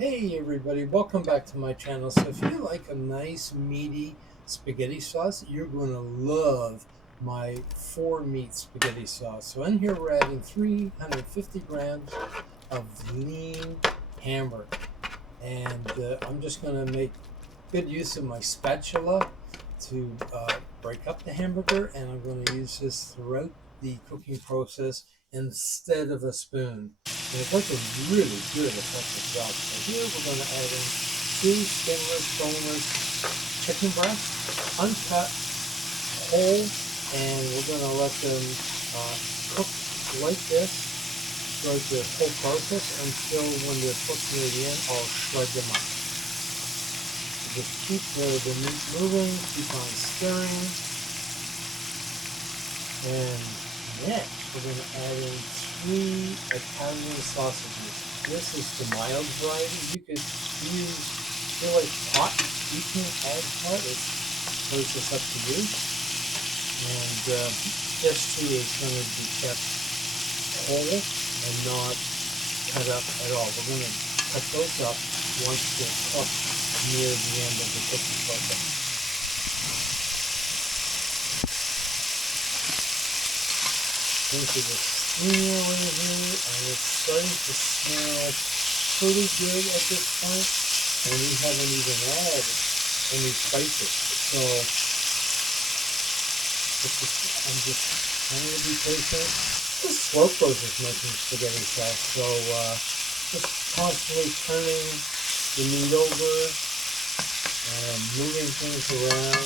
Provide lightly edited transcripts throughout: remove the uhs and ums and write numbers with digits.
Hey everybody, welcome back to my channel. So if you like a nice meaty spaghetti sauce, you're going to love my 4 meat spaghetti sauce. So in here we're adding 350 grams of lean hamburger. And I'm just going to make good use of my spatula to break up the hamburger, and I'm going to use this throughout the cooking process instead of a spoon. And it does a really good effective job. So here we're going to add in 2 skinless, boneless chicken breasts, uncut, whole, and we're going to let them cook like this throughout the whole process until when they're cooked near the end, I'll shred them up. Just keep the meat moving, keep on stirring, and next we're going to add in 3 Italian sausages. This is the mild variety. You could use, if you like hot, you can add hot. It's just up to you. And this too is going to be kept whole and not cut up at all. We're going to cut those up once they're cooked near the end of the cooking process. Into the steamer right here, and it's starting to smell pretty good at this point, and we haven't even added any spices. So I'm just trying to be patient. This is slow process making spaghetti sauce, so just constantly turning the meat over and moving things around,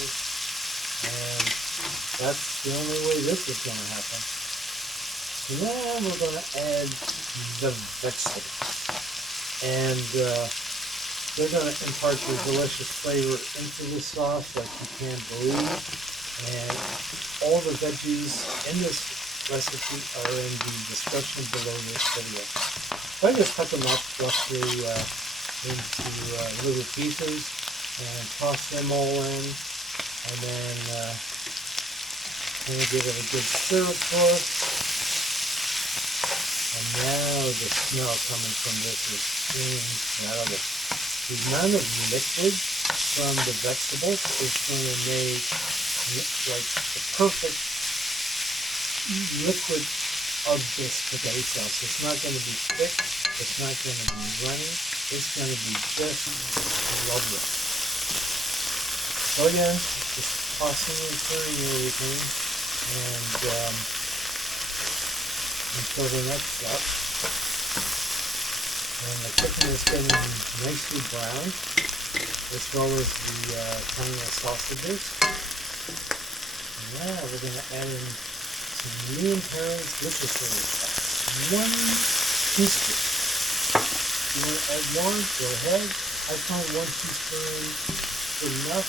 and that's the only way this is going to happen. So now we're going to add the vegetables, and they're going to impart their delicious flavor into the sauce like you can't believe. And all the veggies in this recipe are in the description below this video. So I just cut them up roughly into little pieces and toss them all in, and then give it a good stir, of course. And now the smell coming from this is incredible. The amount of liquid from the vegetables is going to make like the perfect liquid of this spaghetti sauce. It's not going to be thick. It's not going to be runny. It's going to be just lovely. So again, just tossing and stirring everything, and until the next step. And the chicken is getting nicely browned, as well as the tiny sausages. And now we're going to add in some new parents. This is really fast. 1 teaspoon. You want to add more? Go ahead. I find 1 teaspoon good enough.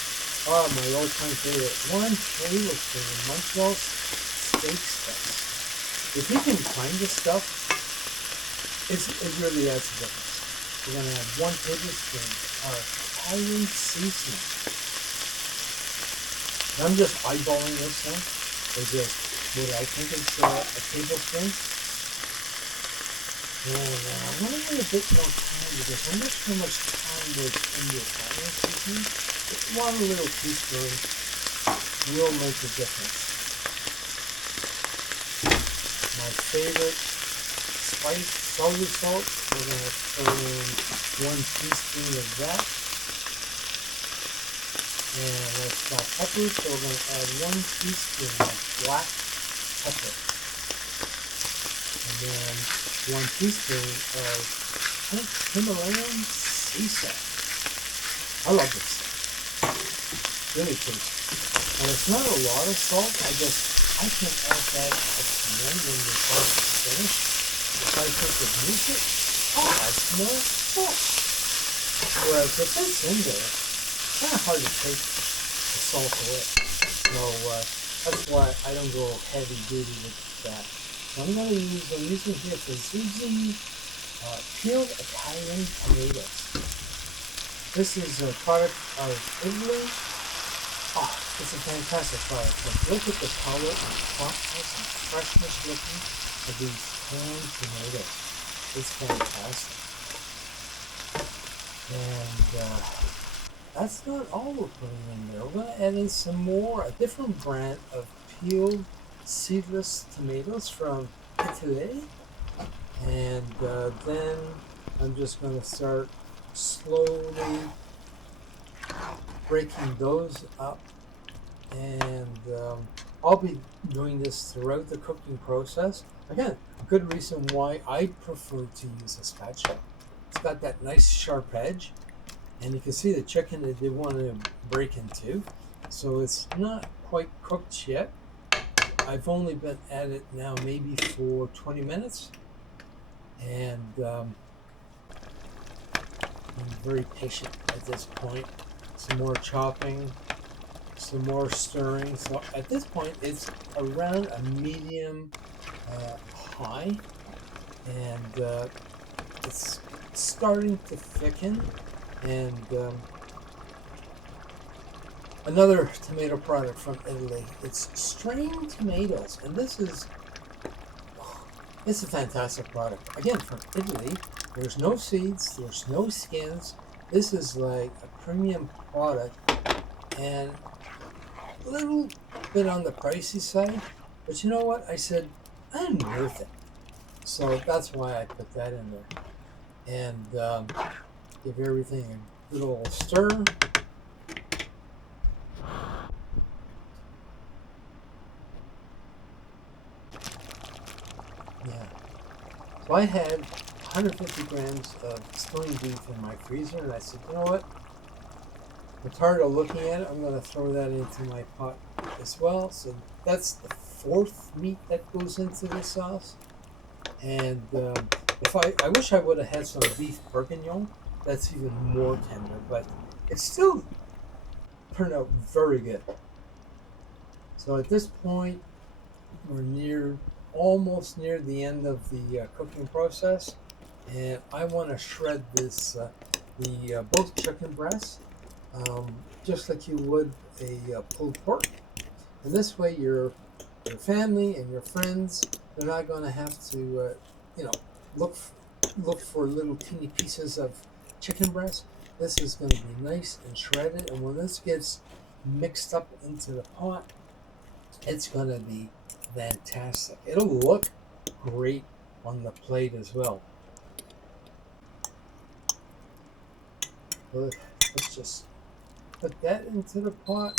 Ah, my all-time favorite. 1 tablespoon of Montreal's steak spice. If you can find this stuff, it really adds a difference. We're going to add 1 tablespoon of Italian seasoning. And I'm just eyeballing this thing. It's just what I think is a tablespoon. And I want to get a bit more time because I'm not sure how much time goes into Italian seasoning. But 1 little teaspoon will make a difference. My favorite spice, celery salt. We're going to throw in 1 teaspoon of that. And that's black pepper, so we're going to add 1 teaspoon of black pepper. And then 1 teaspoon of Himalayan sea salt. I love this stuff. Really tasty. And it's not a lot of salt. I can add that at the end when the sauce is finished. If I think it needs it, I'll add some more salt. Whereas if it's in there, it's kind of hard to take the salt away. So that's why I don't go heavy duty with that. So I'm using here for Zuzi peeled Italian tomatoes. This is a product of Italy. Oh, it's a fantastic product. Look at the color and softness and freshness looking of these canned tomatoes. It's fantastic. And that's not all we're putting in there. We're going to add in some more, a different brand of peeled seedless tomatoes from Italy. And then I'm just going to start slowly breaking those up. And I'll be doing this throughout the cooking process. Again, a good reason why I prefer to use a spatula. It's got that nice sharp edge, and you can see the chicken that they want to break into. So it's not quite cooked yet. I've only been at it now maybe for 20 minutes, and I'm very patient at this point. Some more chopping, some more stirring. So at this point, it's around a medium high, and it's starting to thicken. And another tomato product from Italy. It's strained tomatoes, and it's a fantastic product. Again, from Italy. There's no seeds. There's no skins. This is like a premium product, and a little bit on the pricey side. But you know what? I said I'm worth it, so that's why I put that in there, and give everything a good old stir. Yeah. So I had 150 grams of stone beef in my freezer, and I said, you know what? I'm tired of looking at it. I'm going to throw that into my pot as well. So that's the fourth meat that goes into this sauce. And if I wish I would have had some beef bourguignon. That's even more tender, but it still turned out very good. So at this point, we're almost near the end of the cooking process, and I want to shred the both chicken breasts, just like you would a pulled pork. And this way, your family and your friends, they're not going to have to, you know, look look for little teeny pieces of chicken breast. This is going to be nice and shredded, and when this gets mixed up into the pot, it's going to be fantastic. It'll look great on the plate as well. Let's just put that into the pot,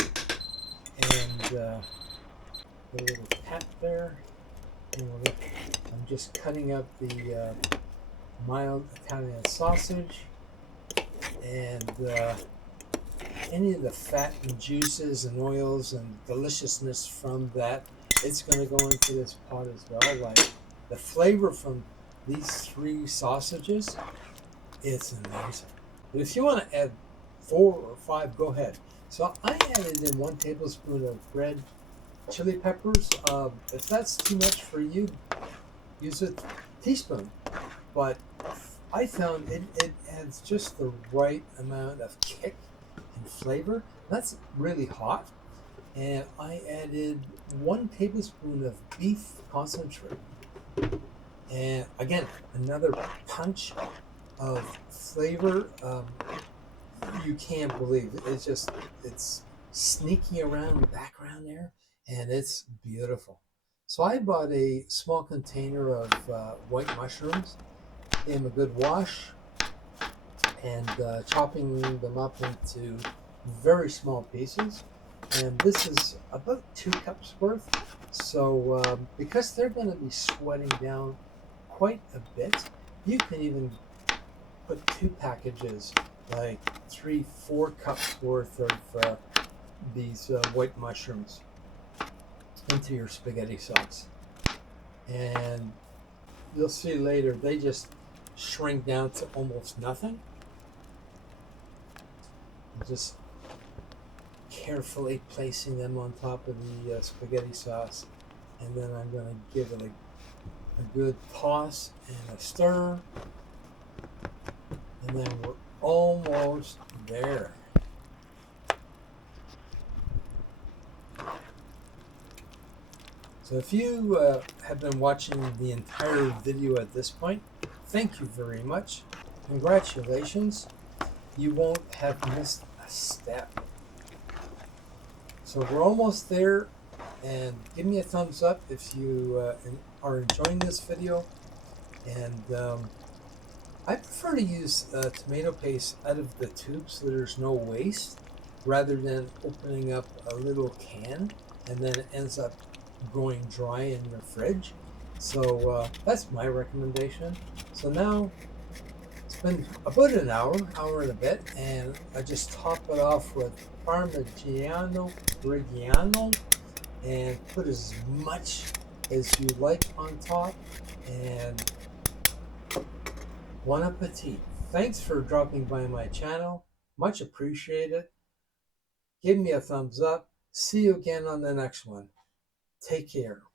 and a little tap there. And I'm just cutting up the mild Italian sausage, and any of the fat and juices and oils and deliciousness from that, it's going to go into this pot as well. Like the flavor from these three sausages, it's amazing. But if you want to add 4 or 5, go ahead. So I added in 1 tablespoon of red chili peppers. If that's too much for you, use a teaspoon. But I found it adds just the right amount of kick and flavor. That's really hot. And I added 1 tablespoon of beef concentrate. And again, another punch of flavor. You can't believe it. It's sneaking around in the background there, and it's beautiful. So I bought a small container of white mushrooms, gave them a good wash, and chopping them up into very small pieces. And this is about 2 cups worth. So because they're going to be sweating down quite a bit, you can even put 2 packages, like 3-4 cups worth of these white mushrooms into your spaghetti sauce. And you'll see later, they just shrink down to almost nothing. Just carefully placing them on top of the spaghetti sauce, and then I'm going to give it a good toss and a stir, and then we're almost there. So if you have been watching the entire video at this point, thank you very much. Congratulations. you won't have missed a step. So we're almost there, and give me a thumbs up if you are enjoying this video. And I prefer to use tomato paste out of the tube so there's no waste, rather than opening up a little can and then it ends up going dry in your fridge. So that's my recommendation. So now it's been about an hour and a bit, and I just top it off with Parmigiano Reggiano and put as much as you like on top. And bon appetit. Thanks for dropping by my channel. Much appreciated. Give me a thumbs up. See you again on the next one. Take care.